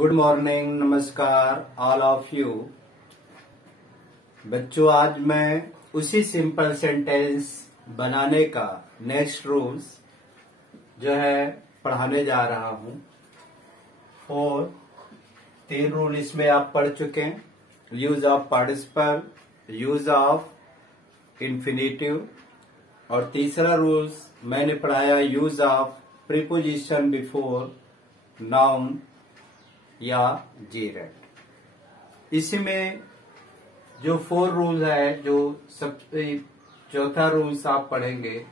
Good morning, नमस्कार all of you बच्चों। आज मैं उसी सिंपल सेंटेंस बनाने का नेक्स्ट रूल्स जो है पढ़ाने जा रहा हूं। और 3 रूल इसमें आप पढ़ चुके हैं। Use of participle, use of infinitive, और तीसरा रूल्स मैंने पढ़ाया use of preposition before noun या जेरेंट। इसमें जो 4 रूल है, जो सबसे चौथा रूल्स आप पढ़ेंगे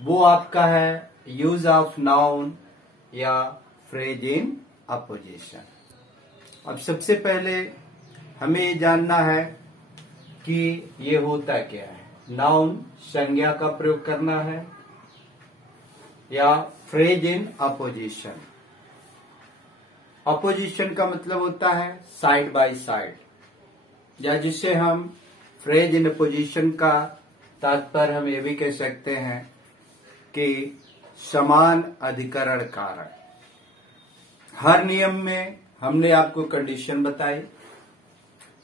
वो आपका है यूज ऑफ नाउन या फ्रेज इन अपोजिशन। अब सबसे पहले हमें ये जानना है कि ये होता क्या है। नाउन संज्ञा का प्रयोग करना है या फ्रेज इन अपोजिशन। अपोजिशन का मतलब होता है साइड बाय साइड, या जिसे हम फ्रेज इन अपोजिशन का तात्पर्य हम ये भी कह सकते हैं कि समान अधिकरण कारक। हर नियम में हमने आपको कंडीशन बताई।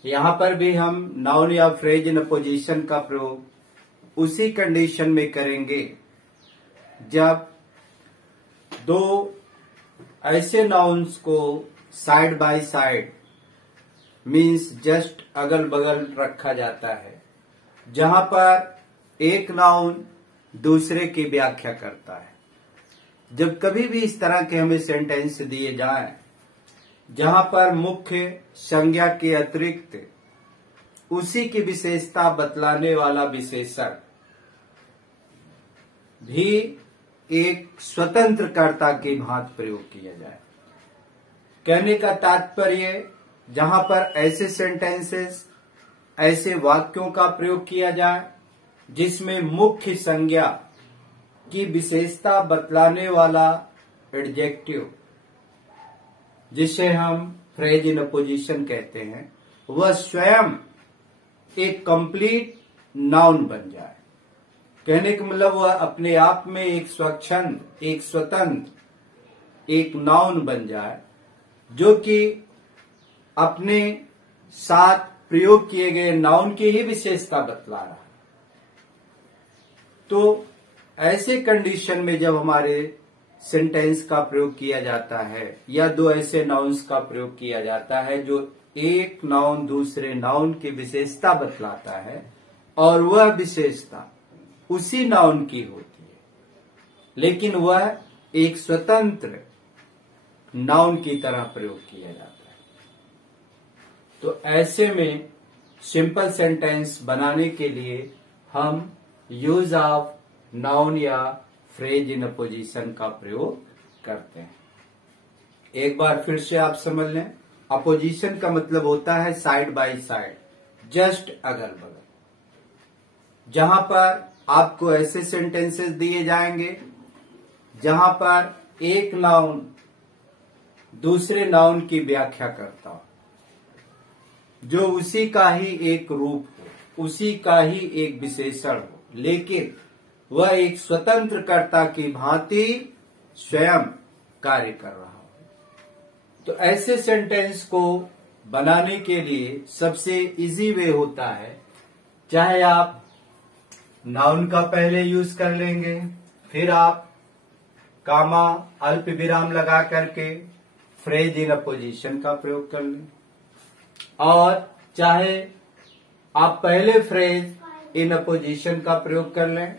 यहां पर भी हम नाउन या फ्रेज इन अपोजिशन का प्रयोग उसी कंडीशन में करेंगे जब दो ऐसे नाउन्स को side by side means just अगल बगल रखा जाता है, जहां पर एक नाउन दूसरे की व्याख्या करता है। जब कभी भी इस तरह के हमें सेंटेंस दिए जाएं जहां पर मुख्य संज्ञा के अतिरिक्त उसी की विशेषता बतलाने वाला विशेषण भी एक स्वतंत्र कर्ता की भांति प्रयोग किया जाए। कहने का तात्पर्य जहां पर ऐसे सेंटेंसेस, ऐसे वाक्यों का प्रयोग किया जाए जिसमें मुख्य संज्ञा की विशेषता बतलाने वाला एडजेक्टिव, जिसे हम फ्रेज इन अपोजिशन कहते हैं, वह स्वयं एक कंप्लीट नाउन बन जाए। कहने का मतलब वह अपने आप में एक स्वच्छंद, एक स्वतंत्र, एक नाउन बन जाए जो कि अपने साथ प्रयोग किए गए नाउन की ही विशेषता बतला रहा है। तो ऐसे कंडीशन में जब हमारे सेंटेंस का प्रयोग किया जाता है या दो ऐसे नाउन्स का प्रयोग किया जाता है जो एक नाउन दूसरे नाउन की विशेषता बतलाता है और वह विशेषता उसी नाउन की होती है, लेकिन वह एक स्वतंत्र नाउन की तरह प्रयोग किया जाता है, तो ऐसे में सिंपल सेंटेंस बनाने के लिए हम यूज ऑफ नाउन या फ्रेज इन अपोजिशन का प्रयोग करते हैं। एक बार फिर से आप समझ लें, अपोजिशन का मतलब होता है साइड बाय साइड, जस्ट अगल बगल। जहां पर आपको ऐसे सेंटेंसेस दिए जाएंगे जहां पर एक नाउन दूसरे नाउन की व्याख्या करता हो, जो उसी का ही एक रूप हो, उसी का ही एक विशेषण हो, लेकिन वह एक स्वतंत्र कर्ता की भांति स्वयं कार्य कर रहा हो। तो ऐसे सेंटेंस को बनाने के लिए सबसे इजी वे होता है, चाहे आप नाउन का पहले यूज कर लेंगे, फिर आप कामा अल्प विराम लगा करके फ्रेज इन अपोजिशन का प्रयोग कर लें, और चाहे आप पहले फ्रेज इन अपोजिशन का प्रयोग कर लें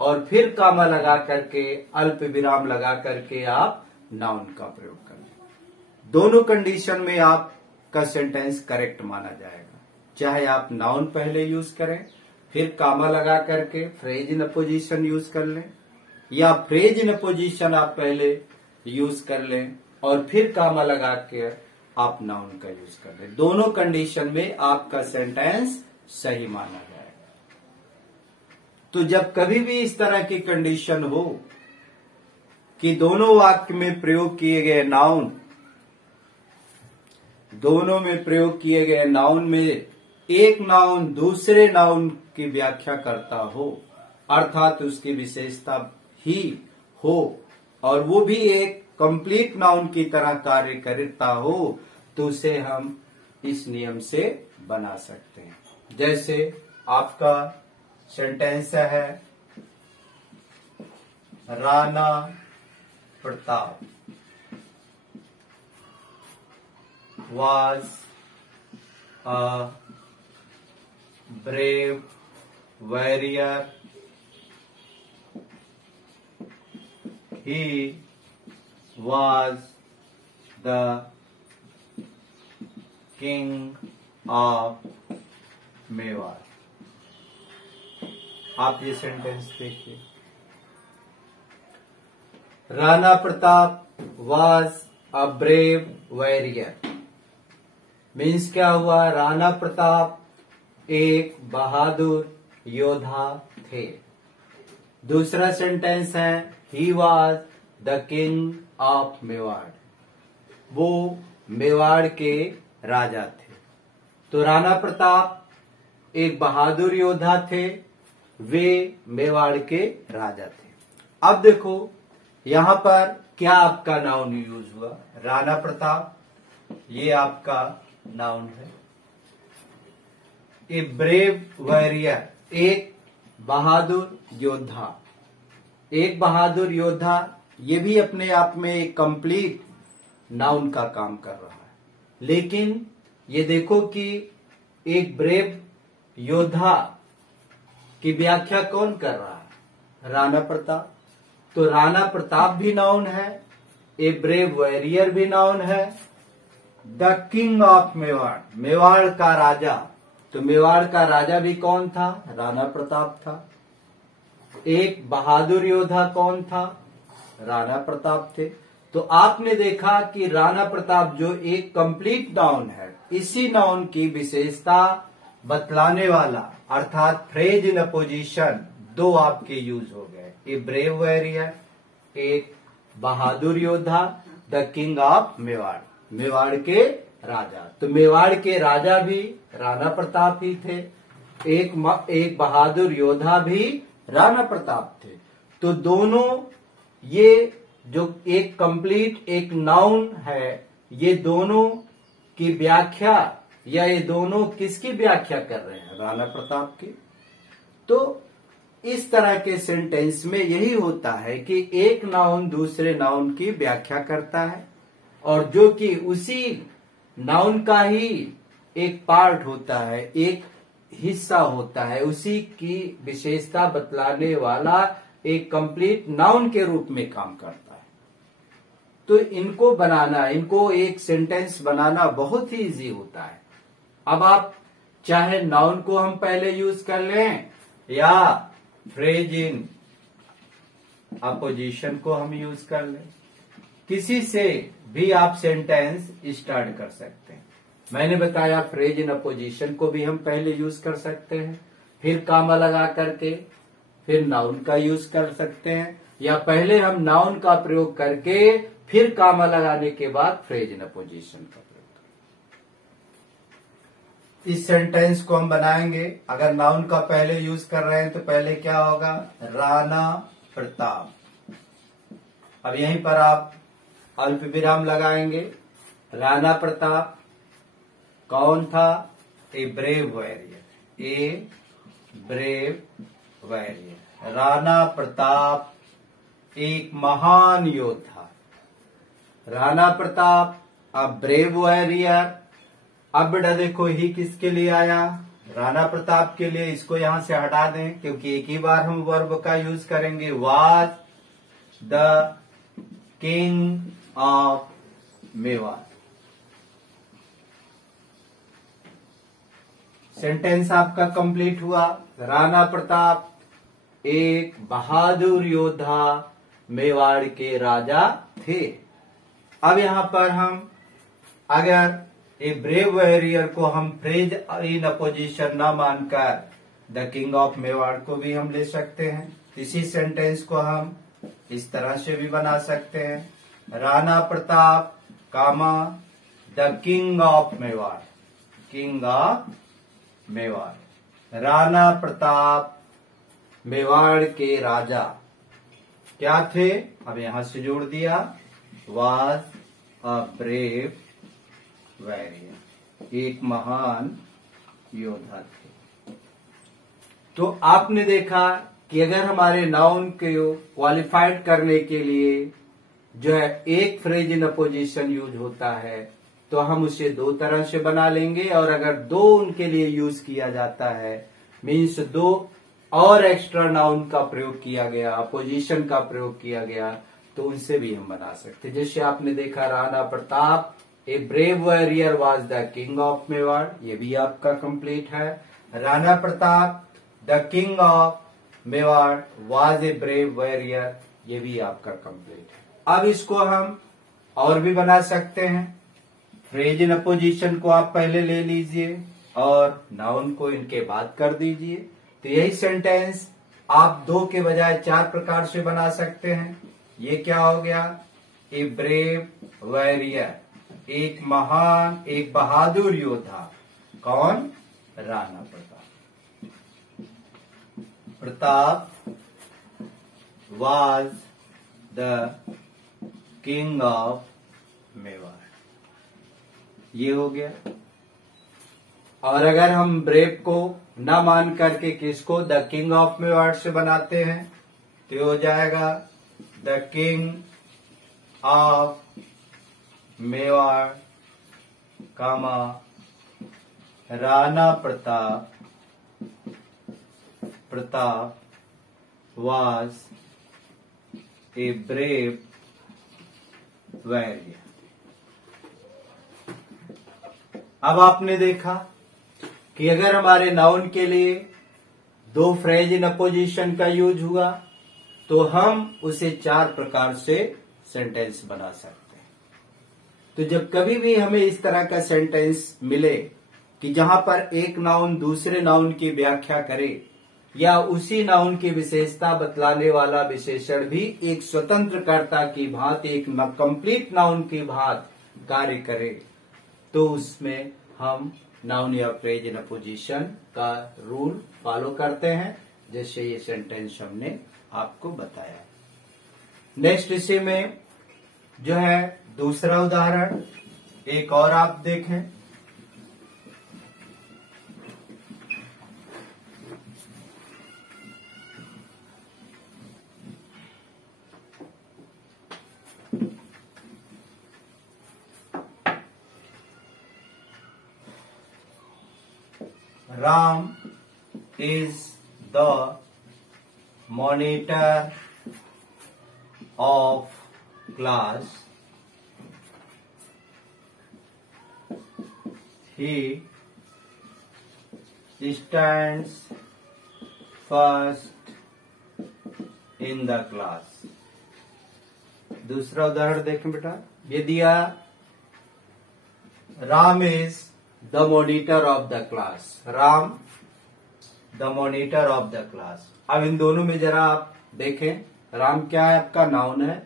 और फिर कामा लगा करके अल्प विराम लगा करके आप नाउन का प्रयोग कर लें। दोनों कंडीशन में आपका सेंटेंस करेक्ट माना जाएगा। चाहे आप नाउन पहले यूज करें फिर कामा लगा करके फ्रेज इन अपोजिशन यूज कर लें, या फ्रेज इन अपोजिशन आप पहले यूज कर लें और फिर कामा लगा के आप नाउन का यूज कर लें। दोनों कंडीशन में आपका सेंटेंस सही माना जाएगा। तो जब कभी भी इस तरह की कंडीशन हो कि दोनों वाक्य में प्रयोग किए गए नाउन, दोनों में प्रयोग किए गए नाउन में एक नाउन दूसरे नाउन की व्याख्या करता हो, अर्थात उसकी विशेषता ही हो और वो भी एक कंप्लीट नाउन की तरह कार्य करता हो, तो उसे हम इस नियम से बना सकते हैं। जैसे आपका सेंटेंस है, Rana Pratap was a brave warrior. He was the king of Mewar. आप ये सेंटेंस देखिए, Rana Pratap was a brave warrior। Means क्या हुआ, राणा प्रताप एक बहादुर योद्धा थे। दूसरा सेंटेंस है, he was the king of Mewar, वो मेवाड़ के राजा थे। तो राणा प्रताप एक बहादुर योद्धा थे, वे मेवाड़ के राजा थे। अब देखो यहां पर क्या आपका नाउन यूज हुआ, राणा प्रताप, ये आपका नाउन है। ए ब्रेव वॉरियर, एक बहादुर योद्धा, एक बहादुर योद्धा, ये भी अपने आप में एक कंप्लीट नाउन का काम कर रहा है। लेकिन ये देखो कि एक ब्रेव योद्धा की व्याख्या कौन कर रहा है, राणा प्रताप। तो राणा प्रताप भी नाउन है, ए ब्रेव वॉरियर भी नाउन है, the king of Mewar, Mewar का राजा। तो मेवाड़ का राजा भी कौन था, राणा प्रताप था। एक बहादुर योद्धा कौन था, राणा प्रताप थे। तो आपने देखा कि राणा प्रताप जो एक कंप्लीट नाउन है, इसी नाउन की विशेषता बतलाने वाला अर्थात फ्रेज इन अपोजिशन दो आपके यूज हो गए, ए ब्रेव वॉरियर, एक बहादुर योद्धा, the king of Mewar, Mewar के राजा। तो मेवाड़ के राजा भी राणा प्रताप ही थे, एक बहादुर योद्धा भी राणा प्रताप थे। तो दोनों ये जो एक कंप्लीट एक नाउन है, ये दोनों की व्याख्या या ये दोनों किसकी व्याख्या कर रहे हैं, राणा प्रताप की। तो इस तरह के सेंटेंस में यही होता है कि एक नाउन दूसरे नाउन की व्याख्या करता है और जो कि उसी नाउन का ही एक पार्ट होता है, एक हिस्सा होता है, उसी की विशेषता बतलाने वाला एक कंप्लीट नाउन के रूप में काम करता है। तो इनको बनाना, इनको एक सेंटेंस बनाना बहुत ही इजी होता है। अब आप चाहे नाउन को हम पहले यूज कर लें या फ्रेज इन अपोजिशन को हम यूज कर लें, किसी से भी आप सेंटेंस स्टार्ट कर सकते हैं। मैंने बताया फ्रेज इन अपोजिशन को भी हम पहले यूज कर सकते हैं, फिर कामा लगा करके फिर नाउन का यूज कर सकते हैं, या पहले हम नाउन का प्रयोग करके फिर कामा लगाने के बाद फ्रेज इन अपोजिशन का प्रयोग। इस सेंटेंस को हम बनाएंगे, अगर नाउन का पहले यूज कर रहे हैं तो पहले क्या होगा, राणा प्रताप। अब यहीं पर आप अल्प विराम लगाएंगे। राणा प्रताप कौन था, ए ब्रेव वॉरियर, ए ब्रेव वॉरियर। राणा प्रताप एक महान योद्धा, Rana Pratap a brave warrior. अब बेटा देखो ही किसके लिए आया, राणा प्रताप के लिए। इसको यहां से हटा दें क्योंकि एक ही बार हम वर्ब का यूज करेंगे। Was the king of Mewar. Sentence आपका कंप्लीट हुआ। राणा प्रताप एक बहादुर योद्धा मेवाड़ के राजा थे। अब यहां पर हम अगर ए ब्रेव वॉरियर को हम फ्रेज इन अपोजिशन न मानकर द किंग ऑफ मेवाड़ को भी हम ले सकते हैं। इसी सेंटेंस को हम इस तरह से भी बना सकते हैं, Rana Pratap comma the king of Mewar, king of Mewar. Rana Pratap Mewar के राजा क्या थे, अब यहां से जोड़ दिया, वाज अ ब्रेव वॉरियर, एक महान योद्धा थे। तो आपने देखा कि अगर हमारे नाउन को क्वालिफाइड करने के लिए जो है एक फ्रेज इन अपोजिशन यूज होता है तो हम उसे दो तरह से बना लेंगे, और अगर दो उनके लिए यूज किया जाता है मीन्स दो और एक्स्ट्रा नाउन का प्रयोग किया गया, अपोजिशन का प्रयोग किया गया, तो उनसे भी हम बना सकते। जैसे आपने देखा राणा प्रताप ए brave warrior was the king of Mewar, ये भी आपका कंप्लीट है। Rana Pratap the king of Mewar was a brave warrior, ये भी आपका कंप्लीट है। अब इसको हम और भी बना सकते हैं। फ्रेज इन अपोजिशन को आप पहले ले लीजिए और नाउन को इनके बाद कर दीजिए, तो यही सेंटेंस आप दो के बजाय चार प्रकार से बना सकते हैं। ये क्या हो गया? ए ब्रेव वॉरियर, एक महान, एक बहादुर योद्धा। कौन? Rana Pratap. Pratap was the king of Mewar, ये हो गया। और अगर हम ब्रेव को न मान करके किसको द किंग ऑफ मेवाड़ से बनाते हैं तो हो जाएगा the king of Mewar comma Rana Pratap, Pratap was a brave warrior. अब आपने देखा कि अगर हमारे नाउन के लिए दो फ्रेज इन अपोजिशन का यूज हुआ तो हम उसे चार प्रकार से सेंटेंस बना सकते हैं। तो जब कभी भी हमें इस तरह का सेंटेंस मिले कि जहां पर एक नाउन दूसरे नाउन की व्याख्या करे या उसी नाउन की विशेषता बतलाने वाला विशेषण भी एक स्वतंत्र कर्ता की भांति, एक कंप्लीट नाउन की भांति कार्य करे, तो उसमें हम नाउन या फ्रेज इन अपोजिशन का रूल फॉलो करते हैं, जैसे ये सेंटेंस हमने आपको बताया। नेक्स्ट इसी में जो है दूसरा उदाहरण एक और आप देखें। Ram is the monitor of class. He stands first in the class. दूसरा उदाहरण देखें बेटा, ये दिया Ram is the monitor of the class. Ram the monitor of the class. अब इन दोनों में जरा आप देखें, राम क्या है? आपका नाउन है।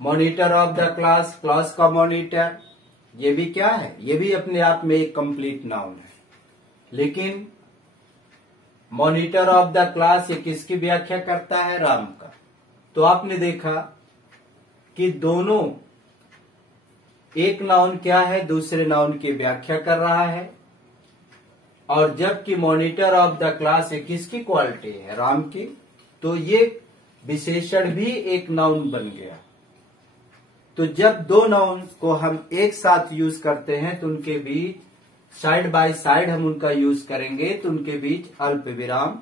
Monitor of the class, class का मॉनिटर, ये भी क्या है? ये भी अपने आप में एक कंप्लीट नाउन है। लेकिन मॉनिटर ऑफ द क्लास ये किसकी व्याख्या करता है? राम का। तो आपने देखा कि दोनों, एक नाउन क्या है दूसरे नाउन की व्याख्या कर रहा है, और जबकि मॉनिटर ऑफ द क्लास ये किसकी क्वालिटी है? राम की। तो ये विशेषण भी एक नाउन बन गया। तो जब दो नाउन को हम एक साथ यूज करते हैं तो उनके बीच साइड बाय साइड हम उनका यूज करेंगे, तो उनके बीच अल्प विराम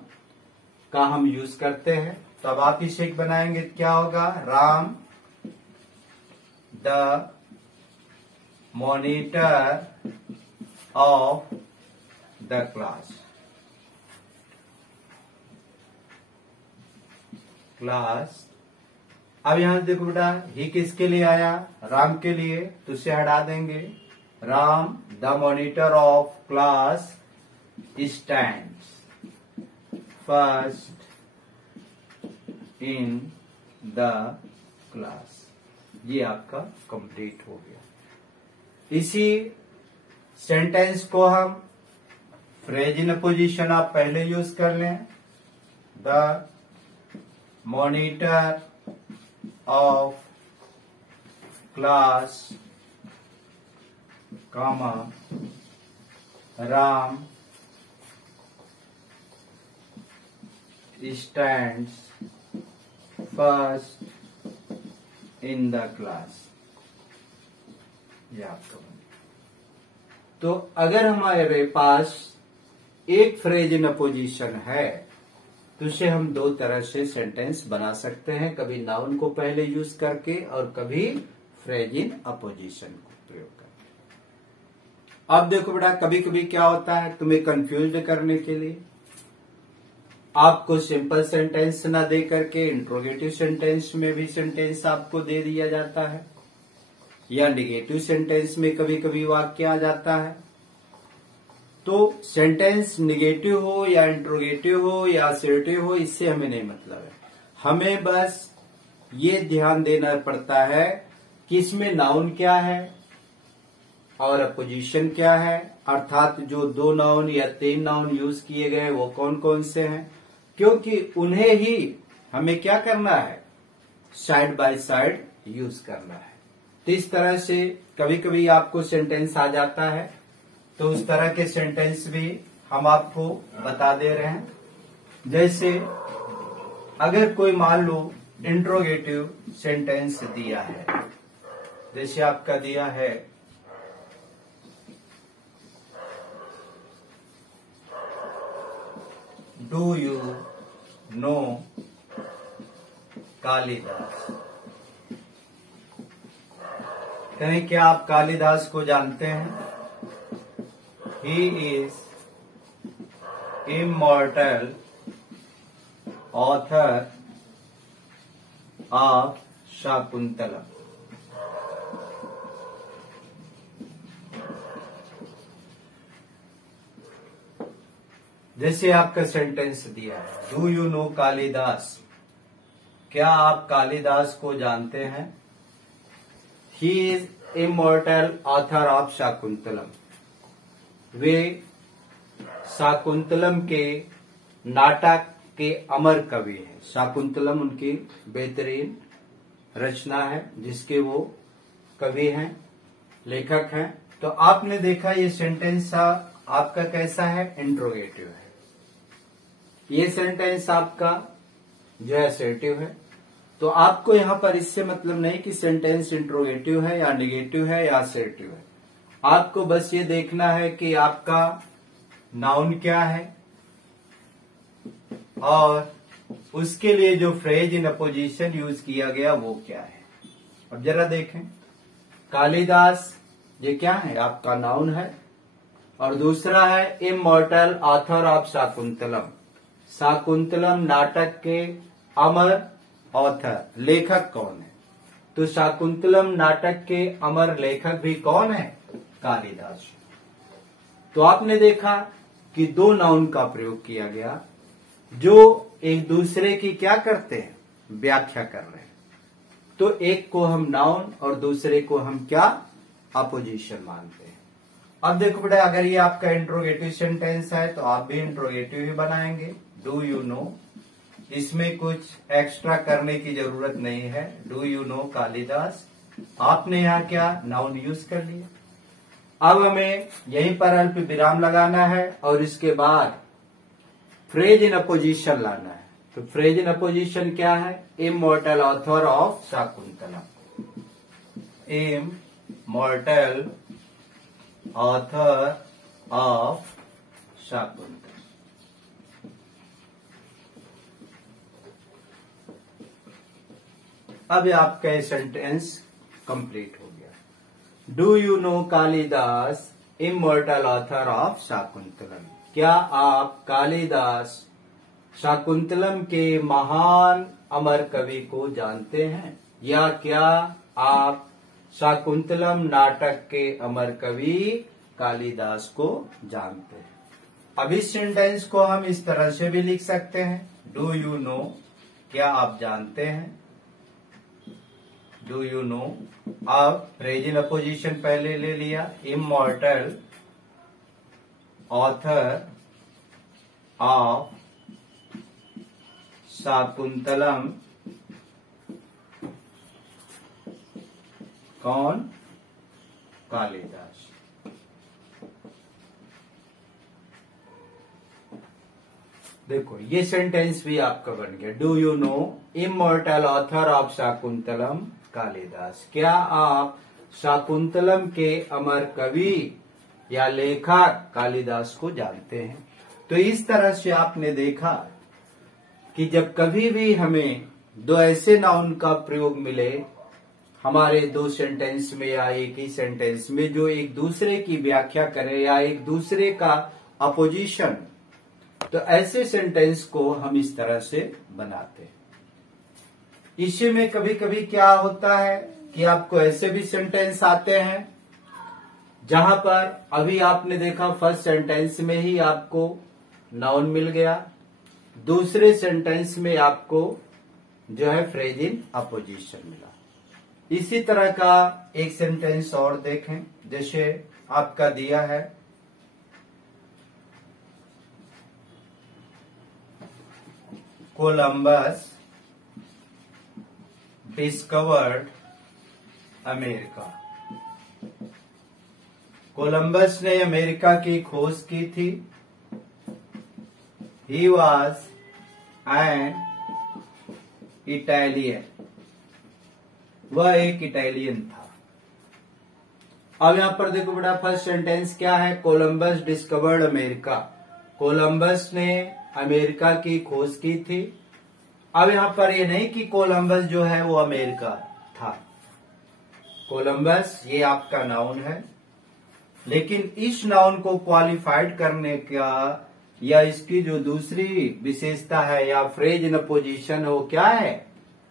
का हम यूज करते हैं। तो अब आप इसे एक बनाएंगे, क्या होगा? Ram the monitor of the class. Class. अब यहां देखो बेटा, ही किसके लिए आया? राम के लिए, तो उसे हटा देंगे। Ram the monitor of class stands first in the class. ये आपका कंप्लीट हो गया। इसी सेंटेंस को हम फ्रेज इन पोजीशन आप पहले यूज कर लें। The monitor of class comma Ram stands first in the class। ये आपका बन। तो अगर हमारे पास एक फ्रेज इन अपोजिशन है तो उसे हम दो तरह से सेंटेंस बना सकते हैं, कभी नाउन को पहले यूज करके और कभी फ्रेज इन अपोजिशन को प्रयोग करके। अब देखो बेटा, कभी कभी क्या होता है, तुम्हें कंफ्यूज करने के लिए आपको सिंपल सेंटेंस ना दे करके इंट्रोगेटिव सेंटेंस में भी सेंटेंस आपको दे दिया जाता है, या निगेटिव सेंटेंस में कभी कभी वाक्य आ जाता है। तो सेंटेंस निगेटिव हो या इंट्रोगेटिव हो या असर्टिव हो, इससे हमें नहीं मतलब है। हमें बस ये ध्यान देना पड़ता है कि इसमें नाउन क्या है और अपोजिशन क्या है, अर्थात जो दो नाउन या तीन नाउन यूज किए गए वो कौन कौन से हैं, क्योंकि उन्हें ही हमें क्या करना है, साइड बाय साइड यूज करना है। तो इस तरह से कभी कभी आपको सेंटेंस आ जाता है, तो उस तरह के सेंटेंस भी हम आपको बता दे रहे हैं। जैसे अगर कोई मान लो इंट्रोगेटिव सेंटेंस दिया है, जैसे आपका दिया है डू यू नो कालिदास, कहें क्या आप कालिदास को जानते हैं? He is immortal author of Shakuntalam. जैसे आपका सेंटेंस दिया है डू यू नो कालिदास, क्या आप कालिदास को जानते हैं? He is immortal author of Shakuntalam, वे शाकुंतलम के नाटक के अमर कवि हैं। शाकुंतलम उनकी बेहतरीन रचना है जिसके वो कवि हैं, लेखक हैं। तो आपने देखा ये सेंटेंस आपका कैसा है, इंट्रोगेटिव है। ये सेंटेंस आपका जो है असर्टिव है। तो आपको यहां पर इससे मतलब नहीं कि सेंटेंस इंट्रोगेटिव है या निगेटिव है या असर्टिव है, आपको बस ये देखना है कि आपका नाउन क्या है और उसके लिए जो फ्रेज इन अपोजिशन यूज किया गया वो क्या है। अब जरा देखें, कालिदास ये क्या है, आपका नाउन है, और दूसरा है immortal author of Shakuntalam, Shakuntalam नाटक के अमर ऑथर, लेखक कौन है? तो शाकुंतलम नाटक के अमर लेखक भी कौन है? कालिदास। तो आपने देखा कि दो नाउन का प्रयोग किया गया जो एक दूसरे की क्या करते हैं, व्याख्या कर रहे हैं। तो एक को हम नाउन और दूसरे को हम क्या, अपोजिशन मानते हैं। अब देखो बेटा, अगर ये आपका इंट्रोगेटिव सेंटेंस है तो आप भी इंट्रोगेटिव ही बनाएंगे। डू यू नो, इसमें कुछ एक्स्ट्रा करने की जरूरत नहीं है। डू यू नो कालिदास, आपने यहाँ क्या नाउन यूज कर लिया। अब हमें यहीं पर अल्प विराम लगाना है और इसके बाद फ्रेज इन अपोजिशन लाना है। तो फ्रेज इन अपोजिशन क्या है, immortal author of Shakuntalam, immortal author of Shakuntalam. अब आपका सेंटेंस कंप्लीट हो गया। Do you know Kalidas immortal author of Shakuntalam, क्या आप कालिदास शाकुंतलम के महान अमर कवि को जानते हैं, या क्या आप शाकुंतलम नाटक के अमर कवि कालिदास को जानते हैं। अब इस सेंटेंस को हम इस तरह से भी लिख सकते हैं, डू यू नो, क्या आप जानते हैं, डू यू नो। अब फ्रेज इन अपोजिशन पहले ले लिया, इमॉर्टल ऑथर ऑफ शाकुंतलम, कौन, कालिदास। देखो ये सेंटेंस भी आपका बन गया। Do you know immortal author of Shakuntalam Kalidas. क्या आप शाकुंतलम के अमर कवि या लेखक कालिदास को जानते हैं? तो इस तरह से आपने देखा कि जब कभी भी हमें दो ऐसे नाउन का प्रयोग मिले हमारे दो सेंटेंस में या एक ही सेंटेंस में जो एक दूसरे की व्याख्या करे या एक दूसरे का अपोजिशन, तो ऐसे सेंटेंस को हम इस तरह से बनाते हैं। इसी में कभी कभी क्या होता है कि आपको ऐसे भी सेंटेंस आते हैं जहां पर अभी आपने देखा फर्स्ट सेंटेंस में ही आपको नाउन मिल गया, दूसरे सेंटेंस में आपको जो है फ्रेज इन अपोजिशन मिला। इसी तरह का एक सेंटेंस और देखें, जैसे आपका दिया है कोलंबस डिस्कवर्ड अमेरिका। कोलंबस ने अमेरिका की खोज की थी। He was an Italian. वह एक इटालियन था। अब यहां पर देखो बेटा फर्स्ट सेंटेंस क्या है, कोलंबस डिस्कवर्ड अमेरिका। कोलंबस ने अमेरिका की खोज की थी। अब यहां पर ये नहीं कि कोलंबस जो है वो अमेरिका था। कोलंबस ये आपका नाउन है, लेकिन इस नाउन को क्वालिफाइड करने का या इसकी जो दूसरी विशेषता है या फ्रेज इन पोजीशन है वो क्या है,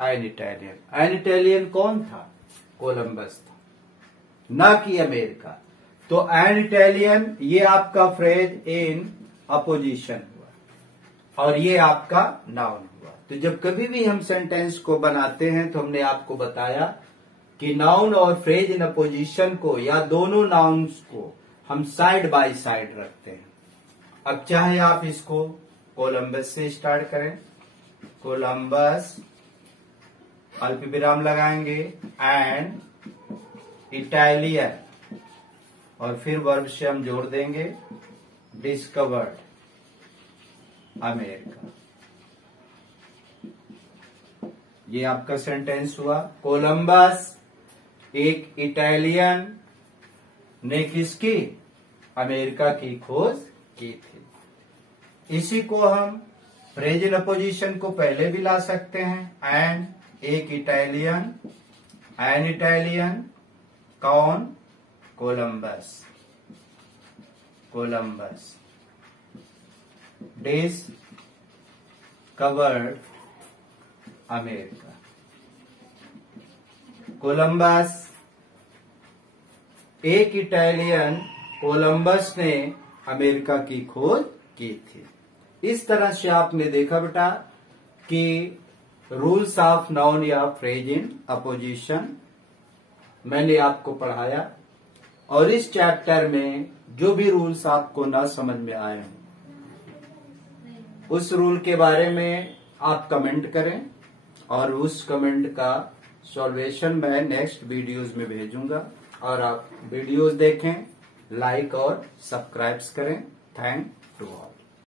एन इटालियन। एन इटालियन कौन था? कोलंबस था, ना कि अमेरिका। तो एन इटालियन ये आपका फ्रेज इन अपोजिशन हुआ और ये आपका नाउन हुआ। तो जब कभी भी हम सेंटेंस को बनाते हैं तो हमने आपको बताया कि नाउन और फ्रेज इन अपोजिशन को या दोनों नाउन्स को हम साइड बाय साइड रखते हैं। अब चाहे आप इसको कोलंबस से स्टार्ट करें, कोलंबस अल्प विराम लगाएंगे एंड इटालियन और फिर वर्ब से हम जोड़ देंगे डिस्कवर्ड अमेरिका। ये आपका सेंटेंस हुआ। कोलंबस एक इटालियन ने किसकी? अमेरिका की खोज की थी। इसी को हम फ्रेज इन अपोजिशन को पहले भी ला सकते हैं। एंड एक इटालियन, एन इटालियन कौन? Columbus. Columbus discovered America. Columbus एक इटालियन, कोलंबस ने अमेरिका की खोज की थी। इस तरह से आपने देखा बेटा कि रूल्स ऑफ नाउन या फ्रेज इन अपोजिशन मैंने आपको पढ़ाया, और इस चैप्टर में जो भी रूल्स आपको ना समझ में आए उस रूल के बारे में आप कमेंट करें और उस कमेंट का सॉल्वेशन मैं नेक्स्ट वीडियोस में भेजूंगा। और आप वीडियोस देखें, लाइक और सब्सक्राइब करें। Thank to all.